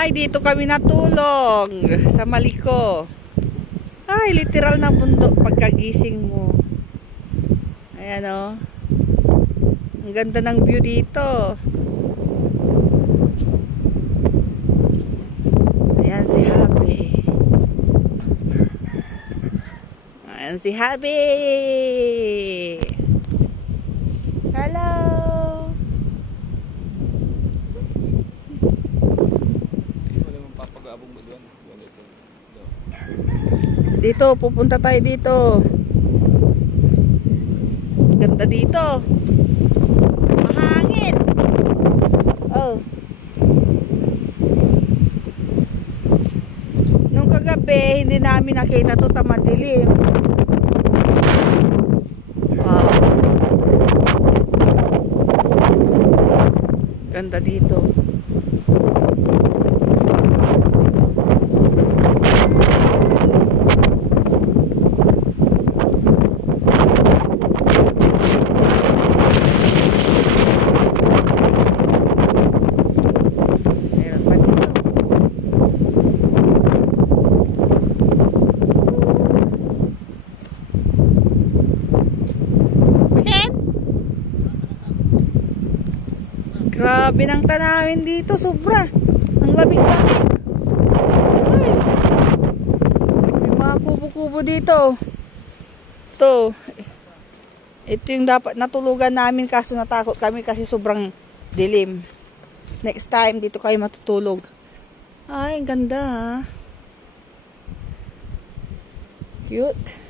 Ay, dito kami natulog sa Maliko. Ay, literal na bundok pagkagising mo. Ayan o. Ang ganda ng view dito. Ayan si Happy. Ayan si Happy. Hello. Dito, pupunta tayo dito. Ganda dito. Mahangin. Oh. Nung kagabi, hindi namin nakita to, tamadilim. Wow. Ganda dito. Grabe ng tanawin dito, sobra. Ang lamig-lamig. Ay. May mga kubo-kubo dito. Ito. Ito yung dapat natulugan namin kaso natakot kami kasi sobrang dilim. Next time dito kayo matutulog. Ay, ganda ha. Cute.